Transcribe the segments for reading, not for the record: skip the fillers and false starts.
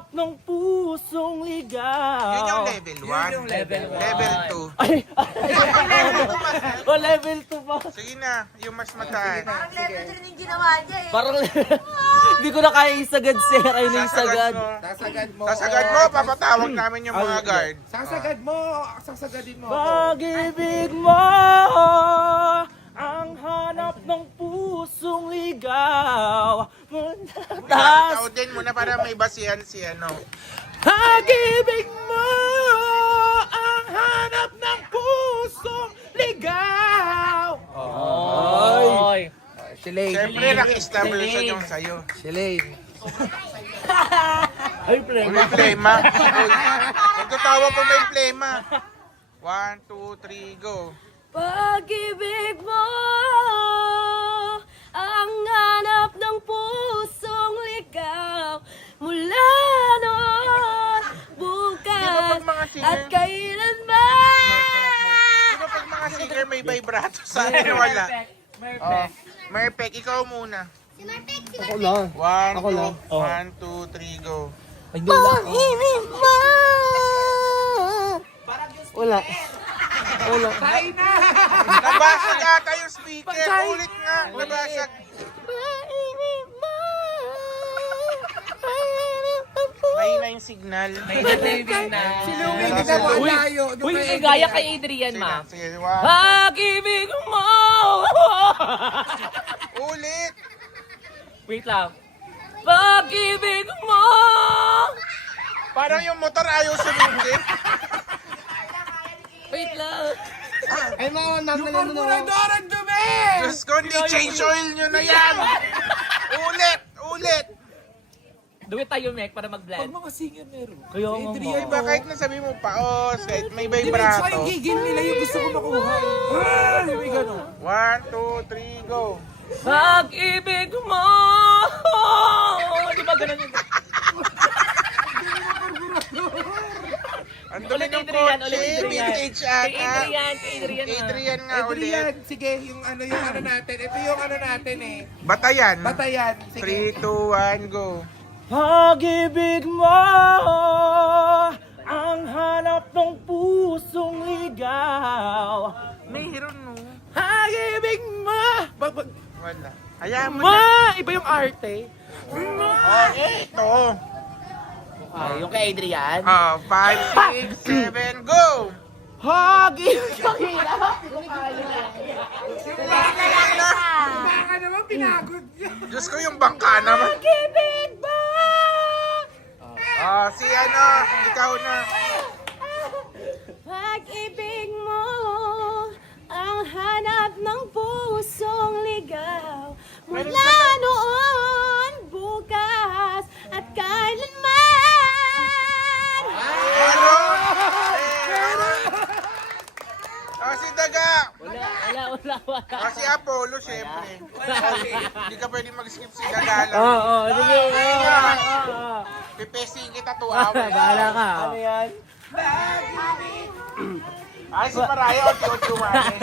hanap ng pusong ligaw. Yun yung level 1. yung level one. Level 2. Ay, o level 2 pa. Sige na, yung mas mataas. Parang level 3 yung ginawa niya eh. Parang hindi ko na kaya isagad, sir. Ayun na isagad. Sasagad mo. Sasagad mo, papatawag namin yung mga guard. Sasagad mo. Sasagadin mo. Pag-ibig mo ang hanap ng pusong ligaw. Taas. Taudin mo na para may basihan si ano. Pag-ibig mo ang hanap ng pusong ligaw. Ay. Shilane. Siyempre, naki-establish yung sa'yo. Shilane. Ay, play. May plema. Nagtatawa pa may plema. 1, 2, 3, go. Pag-ibig mo ang hanap ng pusong ligaw mula noon bukas Di ba pag mga singer- at kailanman. Di ba pag mga singer may vibrato sa akin? Wala. Merpek, ikaw muna. Ako lang. 1, Ako lang. 2, 3, go. Ay, wala. Pag-ibig mo. Wala. Wala. Nabasag ata yung speaker. Ulit nga. Nabasag. Pag-ibig mo. Mahina yung signal. Si Louie, hindi ka mo alayo. Uy, gaya kay Adrian, Sige, ma. sige. Pag-ibig mo. Ulit. Wait lang. Pag-ibig mo. Parang yung motor ayaw sumindin. Wait lang. Ay, mga nandun na. Dorang dumi! Diyos ko, hindi change oil nyo na yan. Ulit. Ulit. Duwi tayo, Mek, para mag-blend. Mga singer meron. Kaya nga Ay, ba kahit nasabi mo paos, kahit may Diretso vibrato. yung gigil nila yung gusto ko makuha. May gano'n. 1, 2, 3, go. Pag-ibig mo. Di ba ganun yun? Ang dumi Ulit, ng Adrian, kotse, ulit, Adrian. vintage Kay ata. Adrian, kay Adrian, ma. Adrian nga ulit. Adrian, sige, yung ano natin. Ito yung ano natin eh. Batayan. Batayan. Sige. 3, 2, 1, go. Pag-ibig mo ang hanap ng pusong ligaw. Mayroon no. Pag-ibig mo. Wala. Hayaan mo na. Ma! Iba yung arte. Oh, ito. Ay, yung kay Adrian. 5, 6, 7, go! Pag-ibig Baka naman pinagod niya. Diyos ko yung bangka naman. Pag-ibig mo. Si ano, ikaw na. Pag-ibig mo ang hanap ng pusong ligaw mula noon bukas at kailanman. Si Daga. Wala. Si Apollo, syempre. Hindi ka pwede mag-skip si Daga lang. Oo, sige. Pipesing kita 2 hours. Bahala ka. Ano yan? Ay, si Maraya o Tio Mane.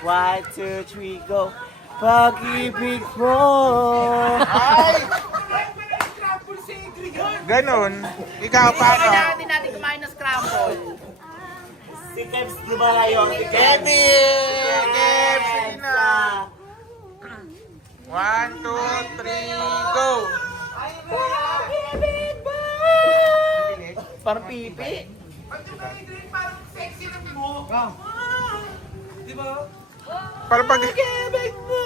1, 2, 3, go. Pag-ibig mo. Ay! Ganon. Ikaw, paano? Kailangan din natin kumain ng scramble. Si Kebs, di ba na yun? Si Kevin! Kev, sige na. 1, 2, 3, go! Pag-ibig mo. Parang pipi. Di ba? Para pag... Pag-ibig mo.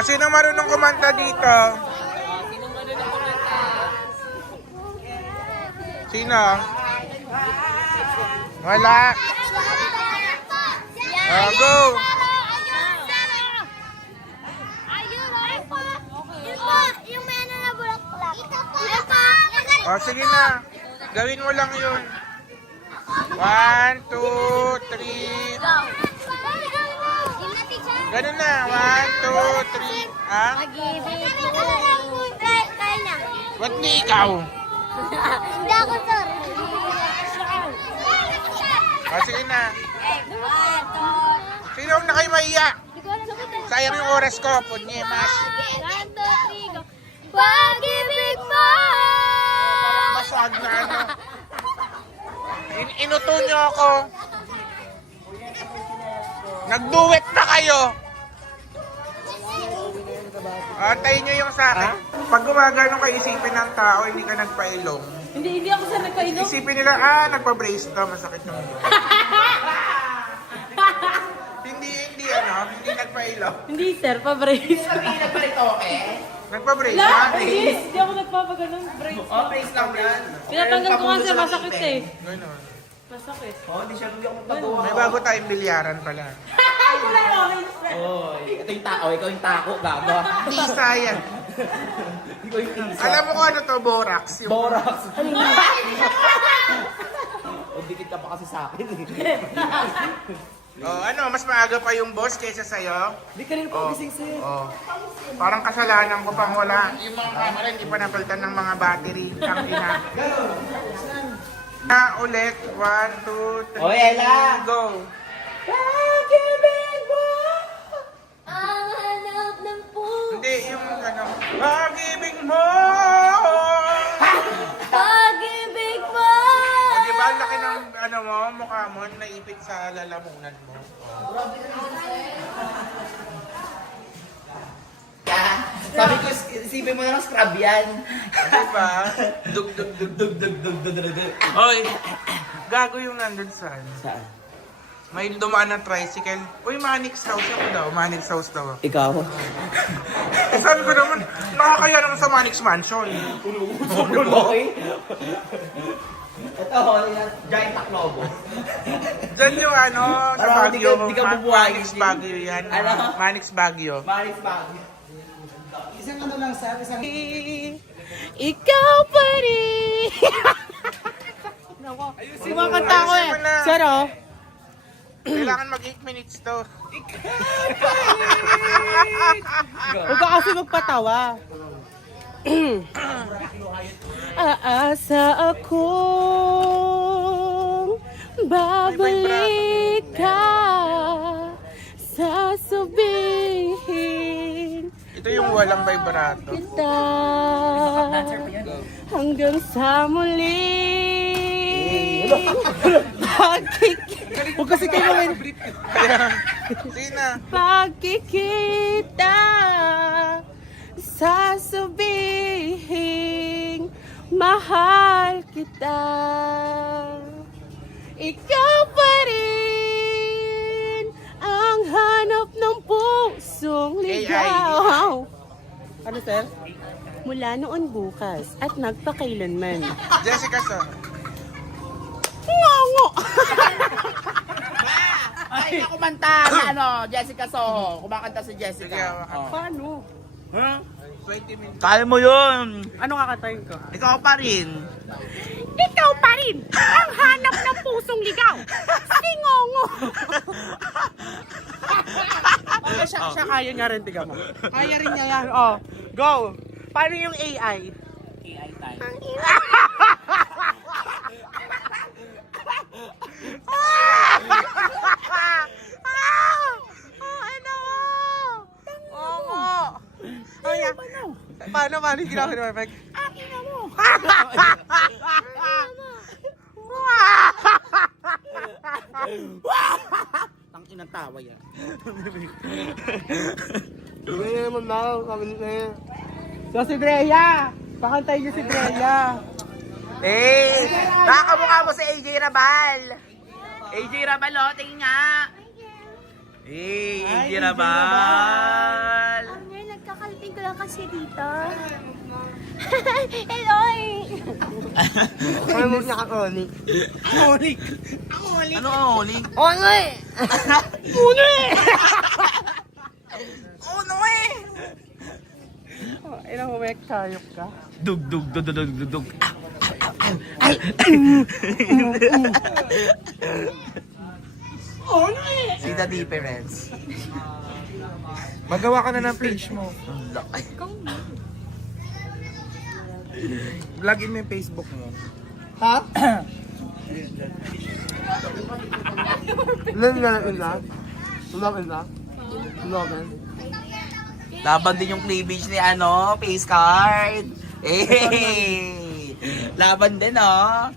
Sino marunong kumanta dito? Sino? Wala. Go! Yung may ano na bulaklak. Sige na. Gawin mo lang yun. 1, 2, 3. Ganun na. 1, 2, 3. Ah? Pag-ibig mo. Kaya na. Ba't di ikaw? Hindi ako, sir. Sige na. Sige, huwag na kayo maiya. Hindi ko alam sagutin. Sayang yung oras ko. Punyemas. 1, 2, 3, go. Pag-ibig mo! Basag na ano. Inuto nyo ako. Nagduet na kayo. Tayo nyo yung sa akin. Pag gumagano kayo isipin ng tao, hindi ka nagpailong. Hindi ako sa nagpainom. Isipin nila, nagpa-brace to, masakit yung hindi nagpailong. Hindi sir, pa-brace. Nagpa-brace, Hindi ako nagpapaganon. Brace. Oh, praise lang yan. Pinatanggal ko nga sir, masakit eh. Ganon. Masakit. Oh, hindi siya hindi ako magpagawa. May bago tayong bilyaran pala. Oh, ito yung tao, ikaw yung tako, gago. Tisa yan. Ikaw yung tisa. Alam mo kung ano to, borax. Yung... Borax. O, dikit ka pa kasi sa akin eh. Mas maaga pa yung boss kaysa sa'yo? Hindi ka rin po gising sir. Parang kasalanan ko pang wala. Yung mga camera hindi pa napalitan ng mga battery. Tangina. Na ulit. 1, 2, 3, Oy, Ella! go! Pag-ibig mo! Ang hanap ng puso. Hindi, yung ano. Pag-ibig mo! Pag-ibig mo! Di ba, ang laki ng mukha mo, naipit sa lalamunan mo. Sabi ko, isipin mo na lang scrub yan. Di ba? Dug, dug, dug, dug, dug, dug, dug, dug, dug. Hoy, gago yung nandun sa ano. Saan? May dumaan na tricycle. Uy, Manix House ako daw. Manix House daw. Ikaw? Sabi ko naman, nakakaya naman sa Manix Mansion. Okay. Ito, giant taklobo. Diyan yung ano, sa Parang Baguio. di ka bubuhayin. Manix Baguio yan. Ano? Manix Baguio. Maris Baguio. Ikaw pa rin! Sumakanta ko eh. Ayusin mo na. Sir oh. Kailangan mag 8 minutes to. Huwag ka kasi magpatawa. Aasa akong babalik ka, sasabihin Ito yung walang vibrato. kita hanggang sa muli. Huwag kasi kayo gawin. Sina? Pagkikita, sasabihin mahal kita. Ikaw pa rin ang hanap ng pusong ligaw. Ano sir? Mula noon bukas at nagpakailanman. Jessica sa. Ngongo! Ay, kumanta na ano, Jessica Soho. Kumakanta si Sige, Jessica. hawakan. Paano? 20 minutes. Kaya mo yun. Ano kakantayin ko? Ikaw pa rin. Ikaw pa rin ang hanap ng pusong ligaw. Si Ngongo. Siya kaya niya rin, tiga mo. Kaya rin niya yan. Oh, go. Paano yung AI? AI time. Paano yung ginawa ni Perfect? Akin mo! Ang inang tawa yan. Hindi na naman na, kami na yan. So si Drea! Pakantay niyo si Drea! Eh, nakakamukha mo si AJ Rabal. AJ Rabal, oh, tingin nga. Eh, AJ Rabal. Ngayon, nagkakalping ko lang kasi dito. Hello Ano mo nakakoni? Akoni! Ano ang huli? Oni! Oni! Ano eh? Ilang umek kayok ka? Dug, dug, dug, dug, dug, dug. See the difference. Magawa ka na ng page mo. Login mo yung Facebook mo. Ha? Ilan na lang ilan? Logan na? Logan. Laban din yung cleavage ni face card. Eh! Laban din, oh.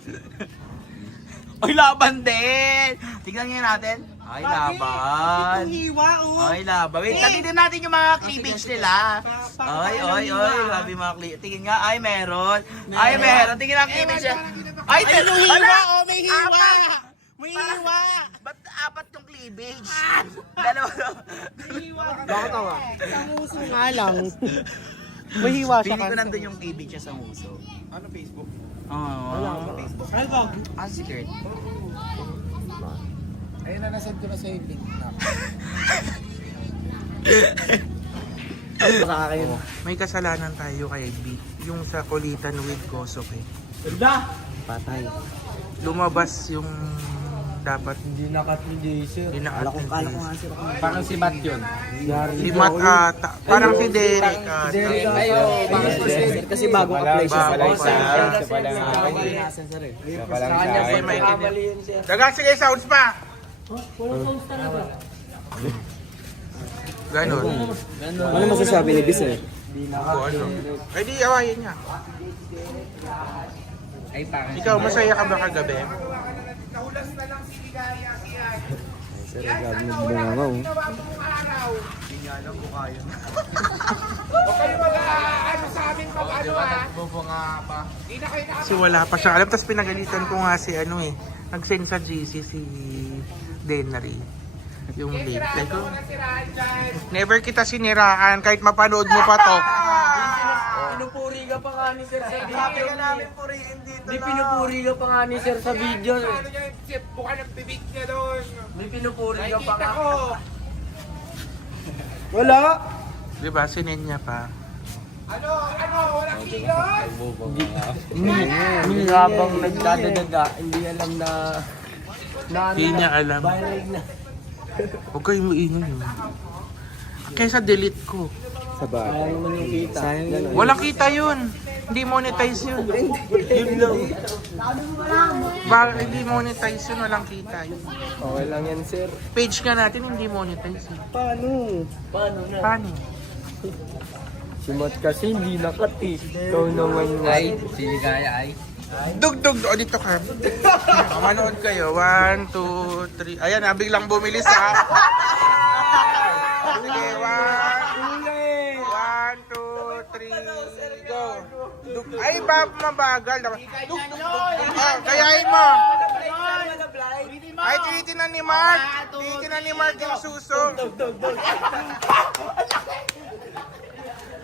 Ay, laban din. Tignan nga natin. Ay, laban. Hiwa, oh. Ay, laban. Wait, tignan natin yung mga cleavage nila. Ay. Grabe mga cleavage. Tingin nga, ay, meron. Ay, meron. Tingin ang cleavage niya. Ay, Yung hiwa, oh, may hiwa. May hiwa. Ba't apat yung cleavage? Dalawa. Bakit tawa? Sa muso nga lang. May hiwa siya. Pili ko nandun yung cleavage niya sa muso. Ano Facebook? Oo. Ay, wag. Ah, secret. Ayun na, nasend ko na sa yung link na. May kasalanan tayo kay B. Yung sa kulitan with Kosoke. Ganda. Patay. Lumabas yung dapat. Hindi nakat ni Jason. Kala ko nga sila. Parang si Matt yun. Si Matt ata. Parang si Derek ata. Kasi bagong apply siya. Bago pa. Sige, may Daga, sige, sounds pa. Ganon. Ano masasabi ni Bis eh? Ano? Ay di, awayin niya. Ikaw, masaya ka ba kagabi? Huwag kayo mag-ano sa amin pag ano ha. So wala pa siya alam, tapos pinagalitan ko nga si nag-send sa GC si Denary yung link. Like, oh, never kita siniraan kahit mapanood mo pa to. Pinupuri ka pa nga ni Sir sa Sabi video. ka namin purihin dito Di pinupuri ka pa nga ni Sir sa video. Ano niya, chip, buka ng bibig niya doon. Di pinupuri ka pa Nakikita nga. ko. Wala. Diba, sinend niya pa. Ano, walang kilot? Hindi habang nagdadadaga, hindi alam na Hindi niya alam. viral na. Huwag kayong maingay yun. Kaysa delete ko. Sayang naman yung kita. Walang kita yun. Hindi monetize yun. Yun lang. Bakit hindi monetize yun? Walang kita yun. Okay lang yan, Sir. Page ka natin hindi monetize yun. Paano? Paano na? Paano? Si Matt kasi hindi nakat eh. Ikaw naman nga. Ay, sinigaya ay. Dugdug! O, dito ka. Manood kayo. 1, 2, 3. Ayan, biglang bumilis ha. Sige, 1, 2, 3, go. Ay, mabagal. Kayain mo. Ay, tinitinan ni Mark. Tinitinan ni Mark yung suso.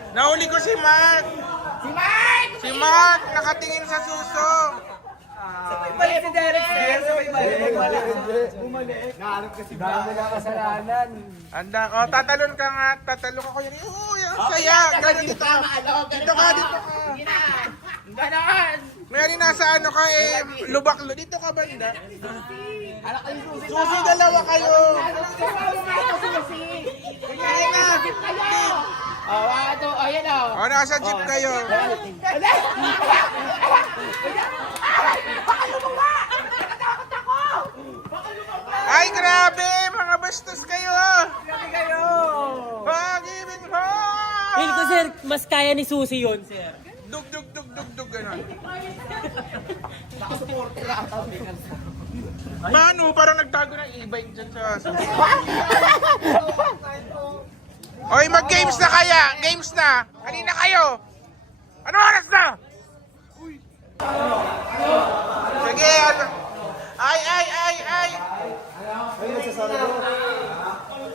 Nahuli ko si Mark. Si Mark, nakatingin sa suso. Balik si Derek, Sir. Naharap kasi ba? Dahil mo na kasalanan. Anda, tatalon ka nga. Tatalon ako yun. Uy, ang saya. Ganyan dito ka. Dito ka, dito ka. Ganon! Ngayon nasa ano ka lubak-lo. Dito ka banda. Susi, dalawa kayo. Ngayon na. Ayan o. O, nasa jeep kayo. Ay, grabe! Mga bastos kayo! Pag-ibig mo! Feel ko, sir, mas kaya ni Susie yun, sir. Dug, dug, dug, dug, dug, gano'n. Manu, parang nagtago ng e-bike dyan sa... Oy, mag-games na kaya! Games na! Kanina kayo! Ano oras na? Sige, ano? Ay!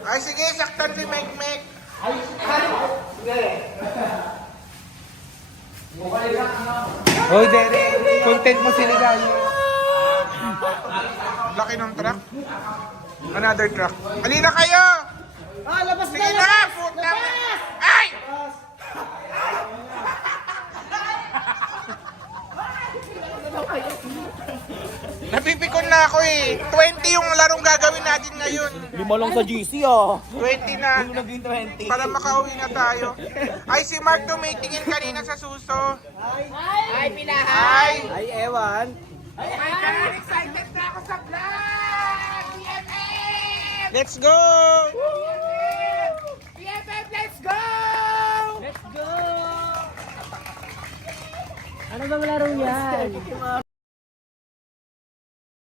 Ay, sige, saktan si Mek-Mek. Hoy, Derek, content mo sinigayo. Laki ng truck. Another truck. Halina kayo! Labas Sige na! Puta! Ay! Napipikon na ako eh. 20 yung larong gagawin natin ngayon. 5 lang sa GC, oh. 20 na. Naging 20. Para makauwi na tayo. Ay, si Mark tumitingin kanina sa suso. Ay, pinahan! Ay! Ay, ewan. Ay, excited na ako sa vlog! BFF! Let's go! BFF, let's go! Let's go! Ano bang laro yan?